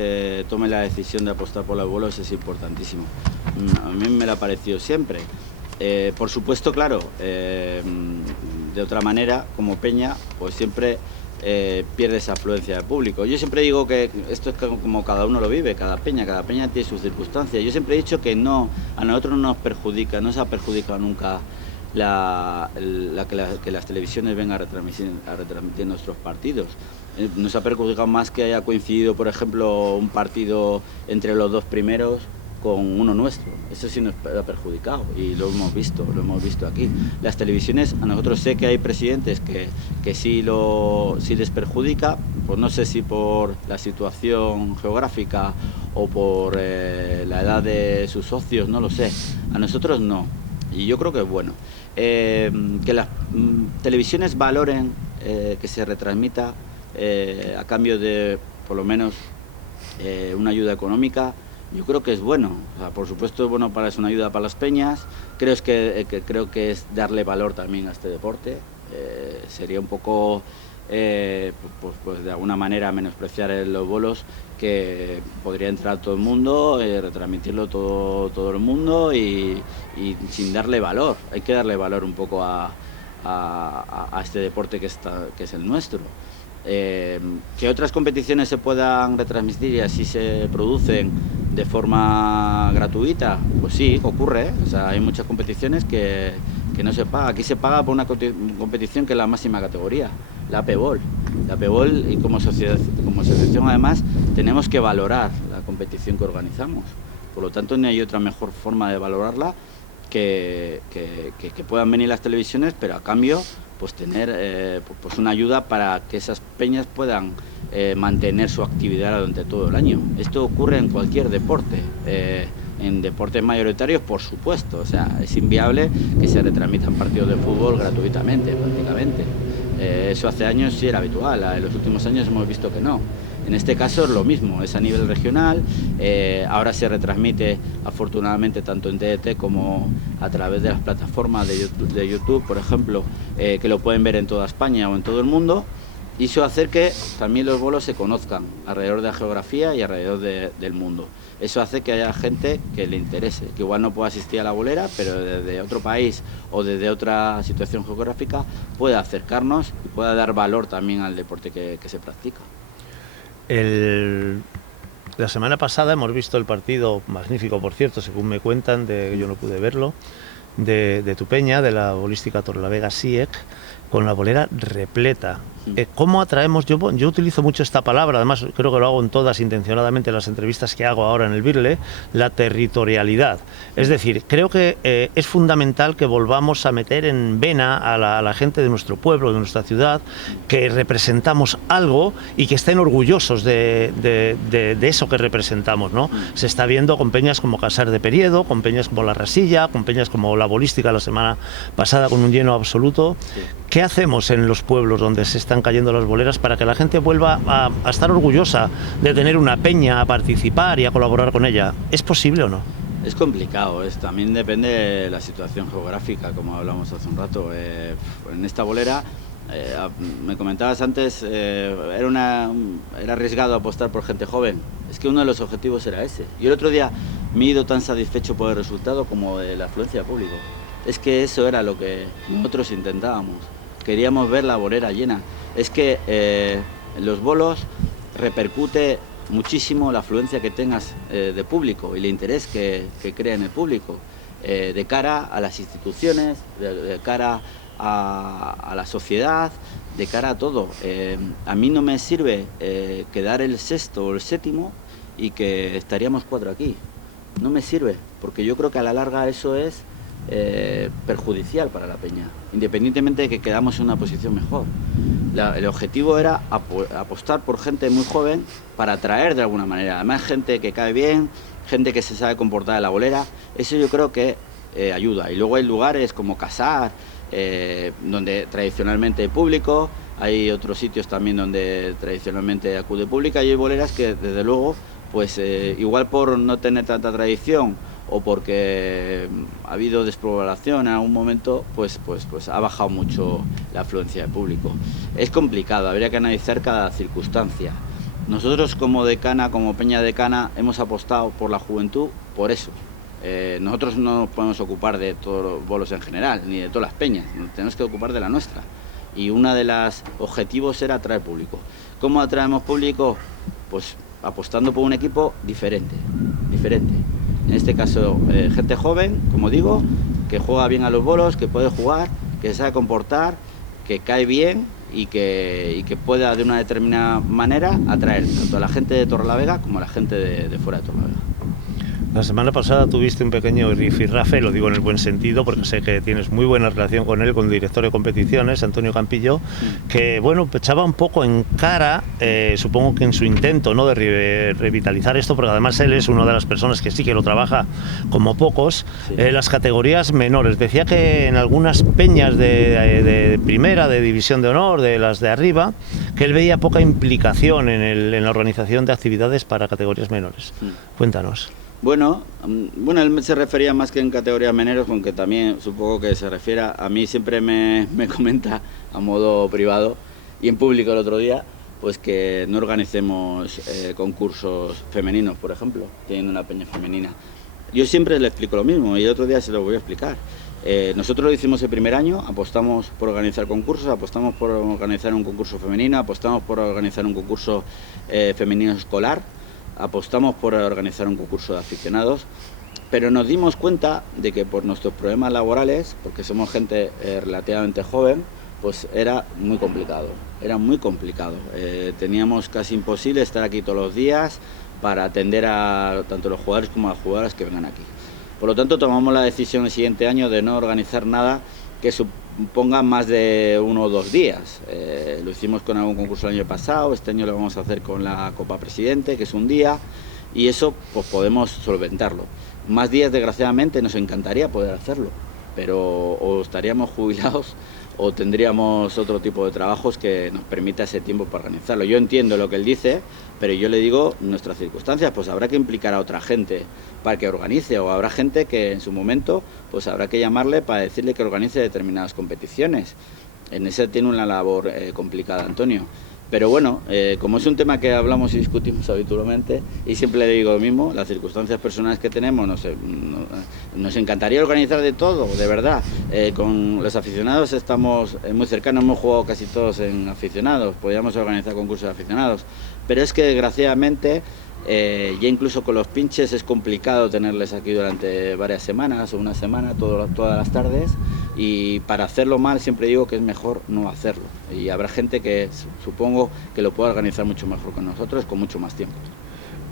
tomen la decisión de apostar por los bolos es importantísimo. A mí me lo ha parecido siempre. Por supuesto, claro, de otra manera, como peña, pues siempre pierde esa afluencia de público. Yo siempre digo que esto es como cada uno lo vive, cada peña tiene sus circunstancias. Yo siempre he dicho que a nosotros no nos perjudica, no se ha perjudicado nunca que las televisiones vengan a retransmitir nuestros partidos. Nos ha perjudicado más que haya coincidido, por ejemplo, un partido entre los dos primeros, con uno nuestro. Eso sí nos ha perjudicado y lo hemos visto aquí. Las televisiones, a nosotros sé que hay presidentes que sí les perjudica, pues no sé si por la situación geográfica o por la edad de sus socios, no lo sé. A nosotros no. Y yo creo que es bueno. Que las televisiones valoren que se retransmita a cambio de, por lo menos, una ayuda económica. Yo creo que es bueno, o sea, por supuesto es bueno es una ayuda para las peñas, creo que es darle valor también a este deporte, sería un poco, pues de alguna manera menospreciar los bolos, que podría entrar todo el mundo, retransmitirlo todo el mundo y sin darle valor, hay que darle valor un poco a este deporte que es el nuestro. Que otras competiciones se puedan retransmitir y así se producen de forma gratuita, pues sí, ocurre, ¿eh? O sea, hay muchas competiciones que no se paga. Aquí se paga por una competición que es la máxima categoría, la APBol. La APBol, y como asociación además tenemos que valorar la competición que organizamos. Por lo tanto, no hay otra mejor forma de valorarla que puedan venir las televisiones, pero a cambio pues tener pues una ayuda para que esas peñas puedan mantener su actividad durante todo el año. Esto ocurre en cualquier deporte, en deportes mayoritarios por supuesto, o sea, es inviable que se retransmitan partidos de fútbol gratuitamente prácticamente. Eso hace años sí era habitual, en los últimos años hemos visto que no. En este caso es lo mismo, es a nivel regional, ahora se retransmite afortunadamente tanto en TDT como a través de las plataformas de YouTube, por ejemplo, que lo pueden ver en toda España o en todo el mundo, y eso hace que también los bolos se conozcan alrededor de la geografía y alrededor del mundo. Eso hace que haya gente que le interese, que igual no pueda asistir a la bolera, pero desde otro país o desde otra situación geográfica pueda acercarnos y pueda dar valor también al deporte que se practica. La semana pasada hemos visto el partido, magnífico por cierto, según me cuentan, yo no pude verlo, de tu peña, de la bolística Torrelavega SIEC, con la bolera repleta. ¿Cómo atraemos? Yo utilizo mucho esta palabra, además creo que lo hago en todas intencionadamente las entrevistas que hago ahora en el Birle, la territorialidad. Es decir, creo que es fundamental que volvamos a meter en vena a la gente de nuestro pueblo, de nuestra ciudad, que representamos algo y que estén orgullosos de eso que representamos, ¿no? Se está viendo con peñas como Casar de Periedo, con peñas como La Rasilla, con peñas como la bolística la semana pasada con un lleno absoluto. ¿Qué hacemos en los pueblos donde se están cayendo las boleras para que la gente vuelva a estar orgullosa de tener una peña, a participar y a colaborar con ella? ¿Es posible o no? Es complicado, también depende de la situación geográfica, como hablamos hace un rato. En esta bolera, me comentabas antes, era arriesgado apostar por gente joven. Es que uno de los objetivos era ese. Yo el otro día me he ido tan satisfecho por el resultado como de la afluencia de público. Es que eso era lo que nosotros intentábamos. Queríamos ver la bolera llena. Es que en los bolos repercute muchísimo la afluencia que tengas de público y el interés que crea en el público, de cara a las instituciones, de cara a la sociedad, de cara a todo. A mí no me sirve quedar el sexto o el séptimo y que estaríamos 4 aquí. No me sirve, porque yo creo que a la larga eso es perjudicial para la peña, independientemente de que quedamos en una posición mejor. El objetivo era apostar por gente muy joven para atraer de alguna manera, además gente que cae bien, gente que se sabe comportar en la bolera. Eso yo creo que ayuda. Y luego hay lugares como Casar, donde tradicionalmente hay público, hay otros sitios también donde tradicionalmente acude pública, y hay boleras que desde luego pues igual por no tener tanta tradición o porque ha habido desproblación en algún momento, pues ha bajado mucho la afluencia de público. Es complicado, habría que analizar cada circunstancia. Nosotros como decana, como peña decana, hemos apostado por la juventud por eso. Nosotros no nos podemos ocupar de todos los bolos en general, ni de todas las peñas, nos tenemos que ocupar de la nuestra. Y uno de los objetivos era atraer público. ¿Cómo atraemos público? Pues apostando por un equipo diferente. En este caso, gente joven, como digo, que juega bien a los bolos, que puede jugar, que se sabe comportar, que cae bien y que pueda de una determinada manera atraer tanto a la gente de Torrelavega como a la gente de fuera de Torrelavega. La semana pasada tuviste un pequeño rifirrafe, lo digo en el buen sentido, porque sé que tienes muy buena relación con él, con el director de competiciones, Antonio Campillo, que bueno, echaba un poco en cara, supongo que en su intento, ¿no?, de revitalizar esto, porque además él es una de las personas que sí que lo trabaja como pocos, las categorías menores. Decía que en algunas peñas de primera, de división de honor, de las de arriba, que él veía poca implicación en la organización de actividades para categorías menores. Cuéntanos. Bueno, él se refería más que en categorías menores, aunque también supongo que se refiere a mí, siempre me comenta a modo privado y en público el otro día, pues que no organicemos concursos femeninos, por ejemplo, teniendo una peña femenina. Yo siempre le explico lo mismo y el otro día se lo voy a explicar. Nosotros lo hicimos el primer año, apostamos por organizar concursos, apostamos por organizar un concurso femenino, apostamos por organizar un concurso femenino escolar, apostamos por organizar un concurso de aficionados, pero nos dimos cuenta de que por nuestros problemas laborales, porque somos gente relativamente joven, pues era muy complicado, teníamos casi imposible estar aquí todos los días para atender a tanto los jugadores como a las jugadoras que vengan aquí. Por lo tanto, tomamos la decisión el siguiente año de no organizar nada que suponga más de 1 o 2 días. Lo hicimos con algún concurso el año pasado, este año lo vamos a hacer con la Copa Presidente, que es un día, y eso pues podemos solventarlo. Más días, desgraciadamente, nos encantaría poder hacerlo, pero o estaríamos jubilados o tendríamos otro tipo de trabajos que nos permita ese tiempo para organizarlo. Yo entiendo lo que él dice, pero yo le digo, en nuestras circunstancias, pues habrá que implicar a otra gente para que organice, o habrá gente que en su momento pues habrá que llamarle para decirle que organice determinadas competiciones. En ese tiene una labor complicada, Antonio. Pero bueno, como es un tema que hablamos y discutimos habitualmente, y siempre le digo lo mismo, las circunstancias personales que tenemos, nos encantaría organizar de todo, de verdad. Con los aficionados estamos muy cercanos, hemos jugado casi todos en aficionados, podríamos organizar concursos de aficionados, pero es que desgraciadamente ya incluso con los pinches es complicado tenerles aquí durante varias semanas o una semana, todas las tardes, y para hacerlo mal siempre digo que es mejor no hacerlo, y habrá gente que supongo que lo pueda organizar mucho mejor que nosotros, con mucho más tiempo.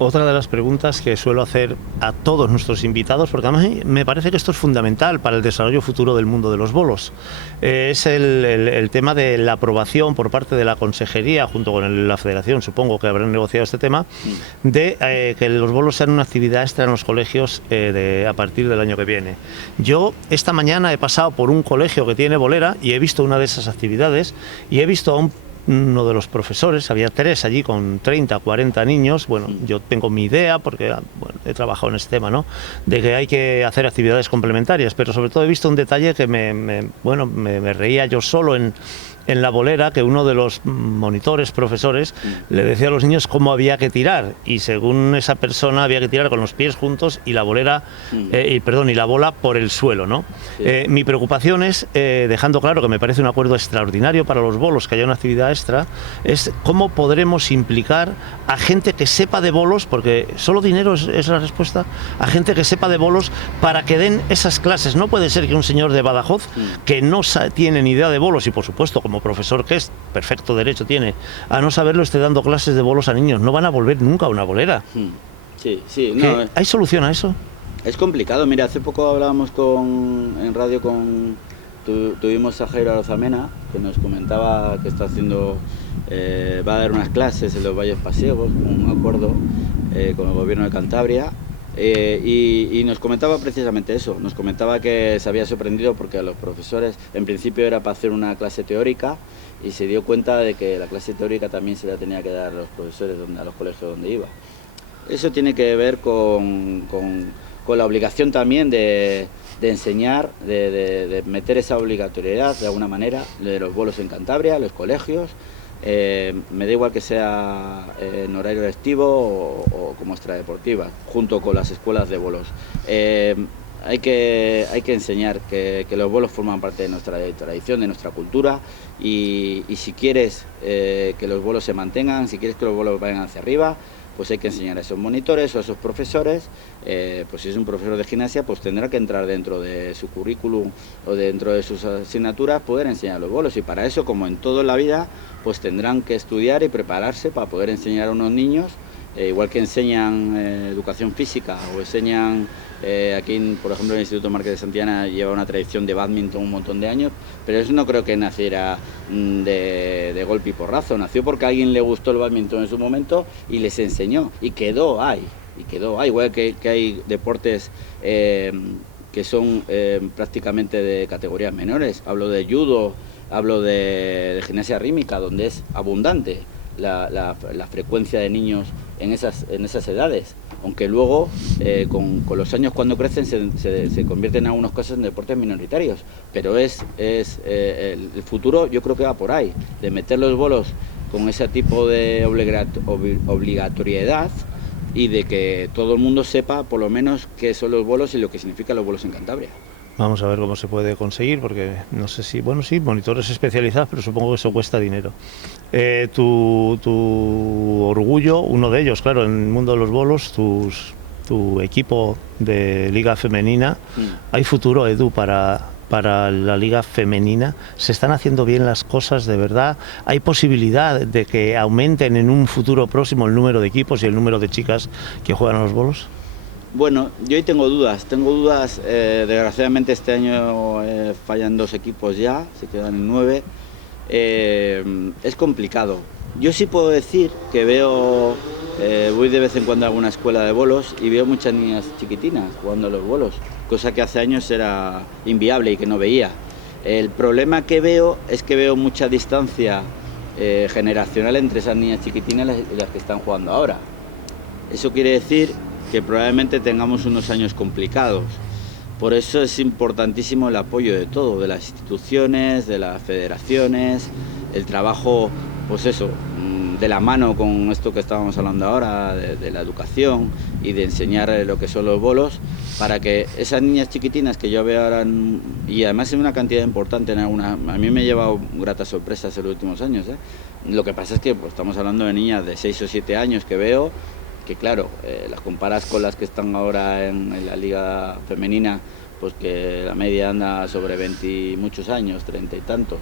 Otra de las preguntas que suelo hacer a todos nuestros invitados, porque además me parece que esto es fundamental para el desarrollo futuro del mundo de los bolos, es el tema de la aprobación por parte de la Consejería, junto con la Federación, supongo que habrán negociado este tema, de que los bolos sean una actividad extra en los colegios a partir del año que viene. Yo esta mañana he pasado por un colegio que tiene bolera y he visto una de esas actividades y he visto a uno de los profesores, había 3 allí con 30, 40 niños. Bueno, yo tengo mi idea, porque bueno, he trabajado en este tema, ¿no?, de que hay que hacer actividades complementarias, pero sobre todo he visto un detalle que me reía yo solo en la bolera, que uno de los monitores, profesores, le decía a los niños cómo había que tirar, y según esa persona había que tirar con los pies juntos y la bolera, y la bola por el suelo, ¿no? Sí. Mi preocupación es, dejando claro que me parece un acuerdo extraordinario para los bolos, que haya una actividad extra, es cómo podremos implicar a gente que sepa de bolos, porque solo dinero es la respuesta, a gente que sepa de bolos para que den esas clases. No puede ser que un señor de Badajoz, que no tiene ni idea de bolos, y por supuesto como profesor que es, perfecto derecho tiene a no saberlo, esté dando clases de bolos a niños. No van a volver nunca a una bolera. Sí. No, ¿hay solución a eso? Es complicado. Mira, hace poco hablábamos en radio tuvimos a Jairo Arozamena, que nos comentaba que está haciendo, va a dar unas clases en los Valles Pasiegos, un acuerdo con el gobierno de Cantabria. Y nos comentaba precisamente eso, nos comentaba que se había sorprendido porque a los profesores en principio era para hacer una clase teórica, y se dio cuenta de que la clase teórica también se la tenía que dar a los profesores a los colegios donde iba. Eso tiene que ver con la obligación también de enseñar, de meter esa obligatoriedad de alguna manera de los bolos en Cantabria, los colegios. Me da igual que sea en horario lectivo o como extradeportiva, junto con las escuelas de bolos. Hay que enseñar que los bolos forman parte de nuestra tradición, de nuestra cultura, y si quieres que los bolos se mantengan, si quieres que los bolos vayan hacia arriba, pues hay que enseñar a esos monitores o a esos profesores. Pues si es un profesor de gimnasia, pues tendrá que entrar dentro de su currículum o dentro de sus asignaturas poder enseñar los bolos, y para eso, como en todo en la vida, pues tendrán que estudiar y prepararse para poder enseñar a unos niños igual que enseñan educación física o enseñan, aquí por ejemplo el Instituto Márquez de Santillana lleva una tradición de bádminton un montón de años, pero eso no creo que naciera de golpe y porrazo, nació porque a alguien le gustó el bádminton en su momento y les enseñó y quedó ahí, igual que hay deportes que son prácticamente de categorías menores, hablo de judo, hablo de gimnasia rítmica, donde es abundante la frecuencia de niños en esas edades, aunque luego con los años cuando crecen se convierten en algunos casos en deportes minoritarios, pero el futuro yo creo que va por ahí, de meter los bolos con ese tipo de obligatoriedad y de que todo el mundo sepa por lo menos qué son los bolos y lo que significan los bolos en Cantabria. Vamos a ver cómo se puede conseguir, porque no sé si, bueno, sí, monitores especializados, pero supongo que eso cuesta dinero. Tu orgullo, uno de ellos, claro, en el mundo de los bolos, tu equipo de Liga Femenina. ¿Hay futuro, Edu, para la Liga Femenina? ¿Se están haciendo bien las cosas de verdad? ¿Hay posibilidad de que aumenten en un futuro próximo el número de equipos y el número de chicas que juegan a los bolos? Bueno, yo ahí tengo dudas, desgraciadamente este año fallan 2 equipos ya, se quedan en 9, es complicado. Yo sí puedo decir que voy de vez en cuando a alguna escuela de bolos y veo muchas niñas chiquitinas jugando a los bolos, cosa que hace años era inviable y que no veía. El problema que veo es que veo mucha distancia generacional entre esas niñas chiquitinas y las que están jugando ahora. Eso quiere decir que probablemente tengamos unos años complicados. Por eso es importantísimo el apoyo de todo, de las instituciones, de las federaciones, el trabajo, pues eso, de la mano con esto que estábamos hablando ahora, de la educación y de enseñar lo que son los bolos, para que esas niñas chiquitinas que yo veo ahora, y además en una cantidad importante, a mí me he llevado gratas sorpresas en los últimos años, Lo que pasa es que pues, estamos hablando de niñas de 6 o 7 años que veo, que claro, las comparas con las que están ahora en la liga femenina, pues que la media anda sobre 20 y muchos años, 30 y tantos,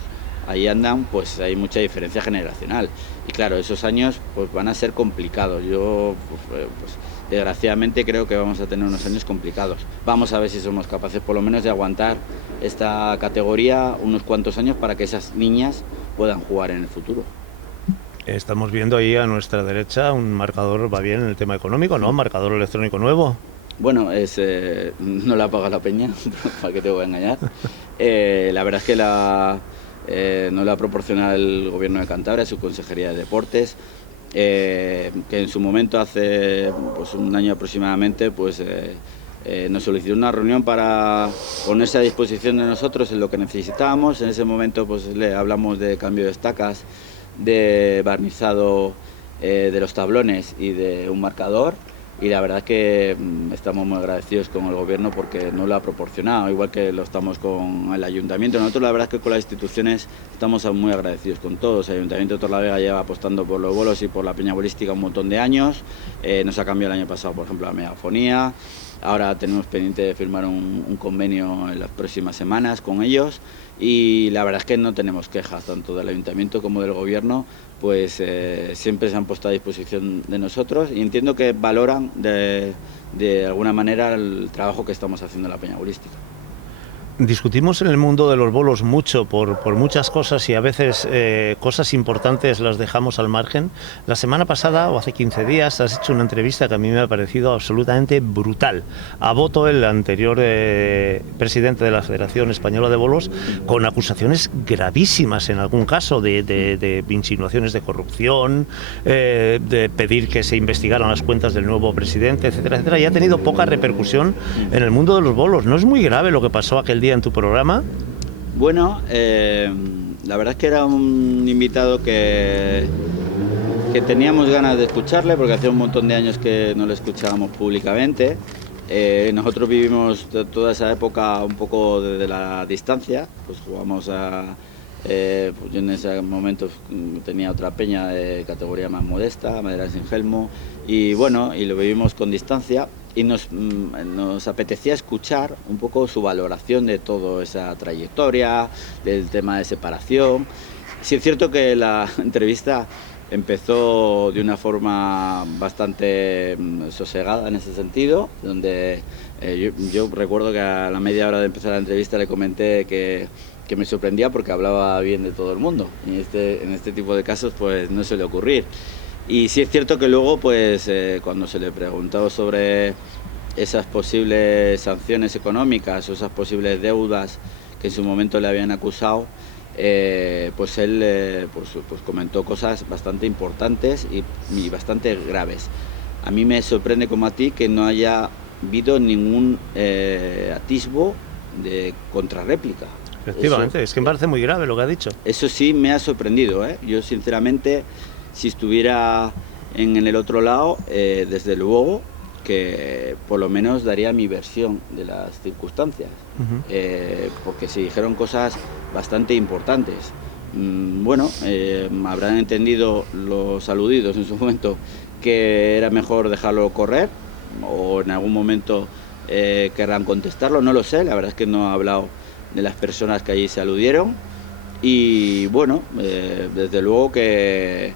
ahí andan, pues hay mucha diferencia generacional y claro, esos años pues van a ser complicados. Yo pues, desgraciadamente creo que vamos a tener unos años complicados. Vamos a ver si somos capaces por lo menos de aguantar esta categoría unos cuantos años para que esas niñas puedan jugar en el futuro. Estamos viendo ahí a nuestra derecha un marcador, va bien en el tema económico, ¿no? Marcador electrónico nuevo. Bueno, no la paga la peña, para que te voy a engañar. La verdad es que no la proporciona el Gobierno de Cantabria, su Consejería de Deportes, que en su momento, hace pues, un año aproximadamente, pues nos solicitó una reunión para ponerse a disposición de nosotros en lo que necesitábamos. En ese momento pues, le hablamos de cambio de estacas, de barnizado de los tablones y de un marcador, y la verdad es que estamos muy agradecidos con el gobierno porque nos lo ha proporcionado, igual que lo estamos con el ayuntamiento. Nosotros la verdad es que con las instituciones estamos muy agradecidos con todos. El ayuntamiento de Torlavega lleva apostando por los bolos y por la peña bolística un montón de años, nos ha cambiado el año pasado por ejemplo la megafonía. Ahora tenemos pendiente de firmar un convenio en las próximas semanas con ellos y la verdad es que no tenemos quejas tanto del ayuntamiento como del gobierno, pues siempre se han puesto a disposición de nosotros y entiendo que valoran de alguna manera el trabajo que estamos haciendo en la peña bolística. Discutimos en el mundo de los bolos mucho por muchas cosas y a veces cosas importantes las dejamos al margen. La semana pasada o hace 15 días has hecho una entrevista que a mí me ha parecido absolutamente brutal a Boto, el anterior presidente de la Federación Española de Bolos, con acusaciones gravísimas en algún caso de insinuaciones de corrupción, de pedir que se investigaran las cuentas del nuevo presidente, etcétera, etcétera, y ha tenido poca repercusión en el mundo de los bolos. ¿No es muy grave lo que pasó aquel día en tu programa? Bueno, la verdad es que era un invitado que teníamos ganas de escucharle porque hacía un montón de años que no lo escuchábamos públicamente. Nosotros vivimos toda esa época un poco desde la distancia, pues jugamos pues yo en ese momento tenía otra peña de categoría más modesta, Madera Sin Gelmo, y bueno, y lo vivimos con distancia y nos apetecía escuchar un poco su valoración de toda esa trayectoria, del tema de separación. Sí es cierto que la entrevista empezó de una forma bastante sosegada en ese sentido, donde yo recuerdo que a la media hora de empezar la entrevista le comenté que me sorprendía porque hablaba bien de todo el mundo. Y en este tipo de casos pues no suele ocurrir. Y sí es cierto que luego pues cuando se le preguntó sobre esas posibles sanciones económicas o esas posibles deudas que en su momento le habían acusado, pues él pues comentó cosas bastante importantes y bastante graves. A mí me sorprende como a ti que no haya habido ningún atisbo de contrarréplica. Efectivamente, es que me parece muy grave lo que ha dicho. Eso sí me ha sorprendido, ¿eh? Yo sinceramente, si estuviera en el otro lado, desde luego que por lo menos daría mi versión de las circunstancias, porque se dijeron cosas bastante importantes. Bueno, habrán entendido los aludidos en su momento que era mejor dejarlo correr, o en algún momento querrán contestarlo, no lo sé, la verdad es que no he hablado de las personas que allí se aludieron, y bueno, desde luego que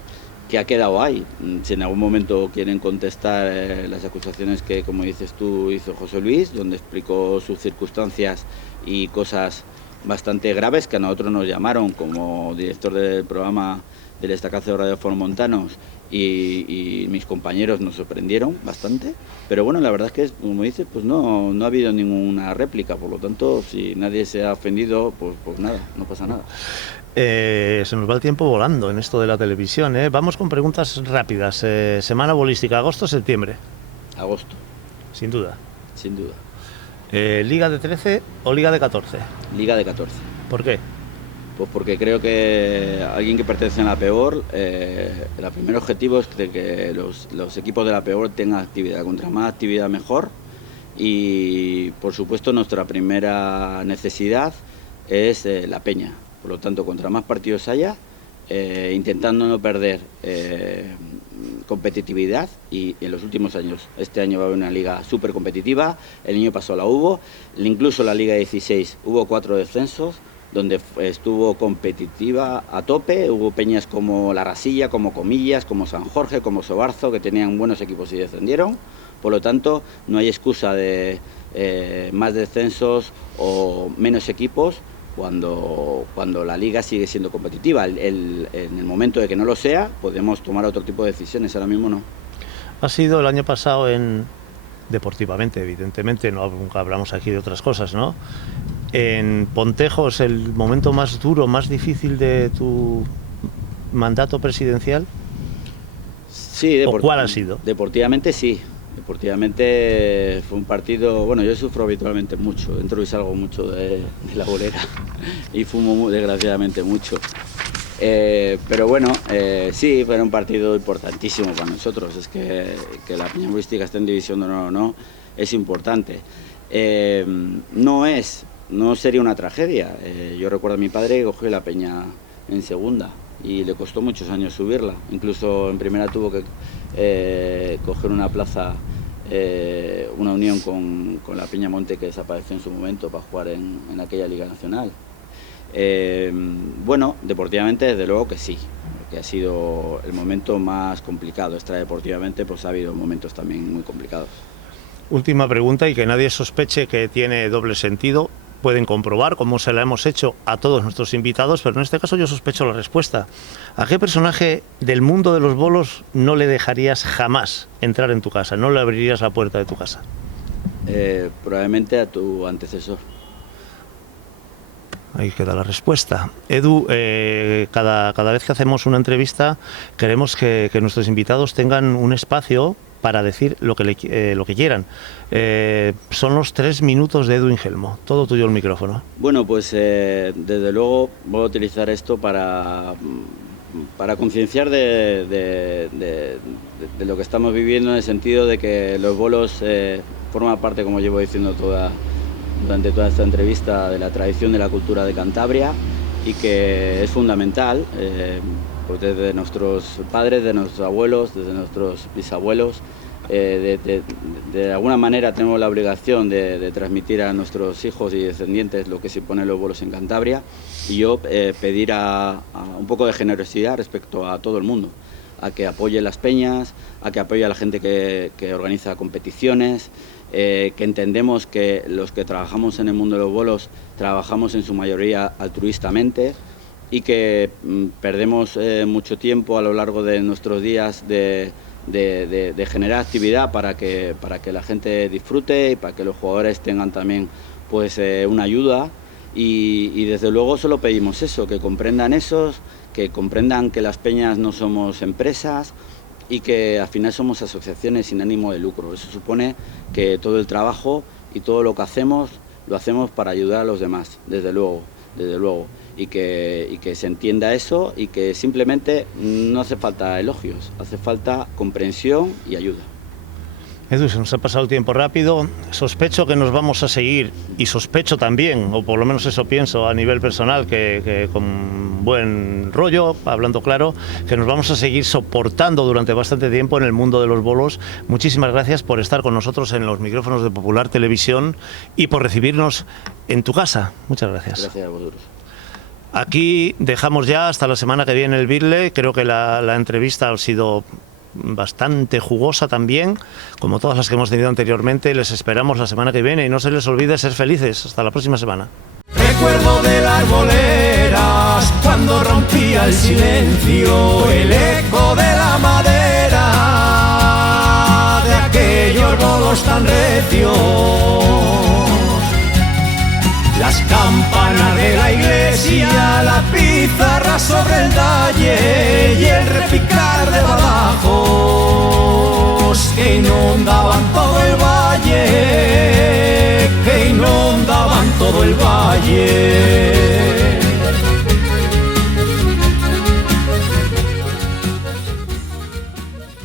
ha quedado ahí. Si en algún momento quieren contestar las acusaciones que, como dices tú, hizo José Luis, donde explicó sus circunstancias y cosas bastante graves que a nosotros nos llamaron como director del programa del Estacazo de Radio Formontanos, y mis compañeros nos sorprendieron bastante, pero bueno, la verdad es que, como dices, pues no ha habido ninguna réplica, por lo tanto, si nadie se ha ofendido, pues nada, no pasa nada. Se nos va el tiempo volando en esto de la televisión, ¿eh? Vamos con preguntas rápidas. Semana bolística, agosto o septiembre. Agosto. Sin duda. Sin duda. ¿Liga de 13 o Liga de 14? Liga de 14. ¿Por qué? Pues porque creo que alguien que pertenece a la PEOR, el primer objetivo es de que los equipos de la PEOR tengan actividad. Contra más actividad mejor, y por supuesto nuestra primera necesidad es la peña. Por lo tanto, contra más partidos haya, intentando no perder competitividad, y en los últimos años, este año va a haber una liga súper competitiva, el año pasado la hubo, incluso la Liga 16 hubo 4 descensos, donde estuvo competitiva a tope, hubo peñas como La Rasilla, como Comillas, como San Jorge, como Sobarzo, que tenían buenos equipos y descendieron. Por lo tanto, no hay excusa de más descensos o menos equipos cuando la liga sigue siendo competitiva. En el momento de que no lo sea, podemos tomar otro tipo de decisiones, ahora mismo no. Ha sido el año pasado deportivamente, evidentemente, nunca hablamos aquí de otras cosas, ¿no? En Pontejos, el momento más duro, más difícil de tu mandato presidencial. Sí, ¿O cuál ha sido? Deportivamente sí. Deportivamente fue un partido, bueno, yo sufro habitualmente mucho, entro y salgo mucho de la bolera y fumo desgraciadamente mucho. Pero bueno, sí, fue un partido importantísimo para nosotros. Es que la Peña Bolística esté en División de Honor o no es importante. No sería una tragedia. Yo recuerdo a mi padre que cogió la Peña en segunda y le costó muchos años subirla. Incluso en primera tuvo que coger una plaza, una unión con la Peña Monte, que desapareció en su momento, para jugar en aquella Liga Nacional. Bueno, deportivamente desde luego que sí, que ha sido el momento más complicado. Extradeportivamente pues ha habido momentos también muy complicados. Última pregunta, y que nadie sospeche que tiene doble sentido. Pueden comprobar, como se la hemos hecho a todos nuestros invitados, pero en este caso yo sospecho la respuesta. ¿A qué personaje del mundo de los bolos no le dejarías jamás entrar en tu casa? ¿No le abrirías la puerta de tu casa? Probablemente a tu antecesor. Ahí queda la respuesta. Edu, cada vez que hacemos una entrevista queremos que nuestros invitados tengan un espacio para decir lo que quieran. Son los 3 minutos de Edu Ingelmo. Todo tuyo el micrófono. Bueno, pues desde luego voy a utilizar esto para concienciar de lo que estamos viviendo, en el sentido de que los bolos forman parte, como llevo diciendo durante toda esta entrevista, de la tradición de la cultura de Cantabria, y que es fundamental, pues desde nuestros padres, de nuestros abuelos, desde nuestros bisabuelos, de alguna manera tenemos la obligación de transmitir a nuestros hijos y descendientes lo que suponen los bolos en Cantabria, y yo pedir un poco de generosidad respecto a todo el mundo, a que apoye las peñas, a que apoye a la gente que organiza competiciones, que entendemos que los que trabajamos en el mundo de los bolos trabajamos en su mayoría altruistamente y que perdemos mucho tiempo a lo largo de nuestros días de generar actividad para que la gente disfrute y para que los jugadores tengan también pues una ayuda y desde luego solo pedimos eso, que comprendan que comprendan que las peñas no somos empresas y que al final somos asociaciones sin ánimo de lucro. Eso supone que todo el trabajo y todo lo que hacemos lo hacemos para ayudar a los demás, desde luego, y que se entienda eso y que simplemente no hace falta elogios, hace falta comprensión y ayuda. Edu, se nos ha pasado el tiempo rápido. Sospecho que nos vamos a seguir, y sospecho también, o por lo menos eso pienso a nivel personal, que con buen rollo, hablando claro, que nos vamos a seguir soportando durante bastante tiempo en el mundo de los bolos. Muchísimas gracias por estar con nosotros en los micrófonos de Popular Televisión y por recibirnos en tu casa. Muchas gracias. Gracias a vosotros. Aquí dejamos ya hasta la semana que viene el Birle. Creo que la entrevista ha sido bastante jugosa también, como todas las que hemos tenido anteriormente. Les esperamos la semana que viene y no se les olvide ser felices. Hasta la próxima semana. Recuerdo de las arboleras cuando rompía el silencio, el eco de la madera de aquellos bolos tan recios. Las campanas de la iglesia, la pizarra sobre el talle